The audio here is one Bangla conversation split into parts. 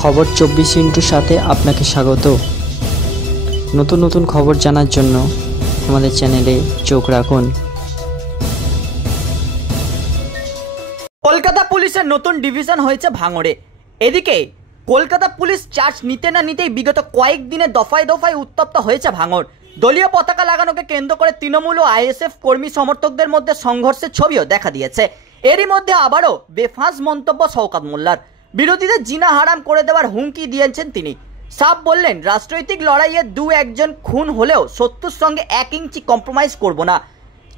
খবর 24 সাথে আপনাকে স্বাগত। নতুন নতুন খবর জানার জন্য আমাদের চ্যানেলে চোখ রাখুন। কলকাতা পুলিশের নতুন ডিভিশন হয়েছে ভাঙড়ে। এদিকে কলকাতা পুলিশ চার্জ নিতে না নিতেই বিগত কয়েকদিনে দফায় দফায় উত্তপ্ত হয়েছে ভাঙড়। দলীয় পতাকা লাগানোকে কেন্দ্র করে তৃণমূল ও আইএসএফ কর্মী সমর্থকদের মধ্যে সংঘর্ষের ছবিও দেখা দিয়েছে। এরই মধ্যে আবারও বেফাঁস মন্তব্য শওকত মোল্লার। বিরোধীদের জিনা হারাম করে দেওয়ার হুমকি দিয়েছেন তিনি। সাফ বললেন, রাজনৈতিক লড়াইয়ে দু একজন খুন হলেও শত্রুর সঙ্গে 1 ইঞ্চি কম্প্রোমাইজ করব না।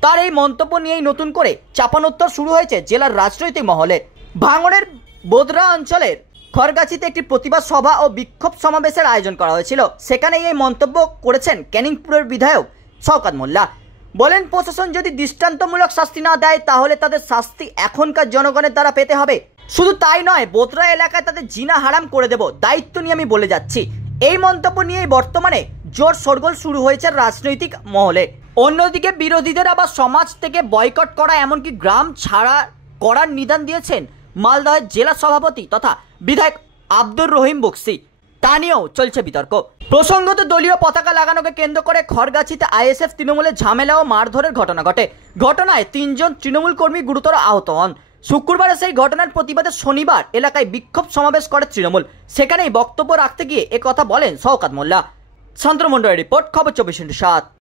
তার এই মন্তব্য নিয়েই নতুন করে চাপানোত্তর শুরু হয়েছে জেলার রাজনৈতিক মহলে। ভাঙড়ের বোদরা অঞ্চলের খড়গাছিতে একটি প্রতিবাদ সভা ও বিক্ষোভ সমাবেশের আয়োজন করা হয়েছিল। সেখানে এই মন্তব্য করেছেন ক্যানিংপুরের বিধায়ক শওকত মোল্লা। বলেন, প্রশাসন যদি দৃষ্টান্তমূলক শাস্তি না দেয় তাহলে তাদের শাস্তি এখনকার জনগণের দ্বারা পেতে হবে। শুধু তাই নয়, বোদরা এলাকায় তাদের জিনা হারাম করে দেব, দায়িত্ব নিয়ে আমি বলে যাচ্ছি। এই মন্তব্য নিয়েই বর্তমানে জোর শোরগোল শুরু হয়েছে রাজনৈতিক মহলে। অন্যদিকে বিরোধীদের আবার সমাজ থেকে বয়কট করা এমনকি গ্রাম ছাড়া করার নিদান দিয়েছেন মালদহের জেলা সভাপতি তথা বিধায়ক আব্দুর রহিম বক্সি। তা নিয়েও চলছে বিতর্ক। প্রসঙ্গত, দলীয় পতাকা লাগানোকে কেন্দ্র করে খড়গাছিতে আইএসএফ তৃণমূলের ঝামেলা ও মারধরের ঘটনা ঘটে। ঘটনায় 3 জন তৃণমূল কর্মী গুরুতর আহত হন। শুক্রবার সেই ঘটনার প্রতিবাদে শনিবার এলাকায় বিক্ষোভ সমাবেশ করে তৃণমূল। সেখানেই বক্তব্য রাখতে গিয়ে একথা বলেন শওকত মোল্লা। শান্তনু মণ্ডলের রিপোর্ট, খবর 24/7।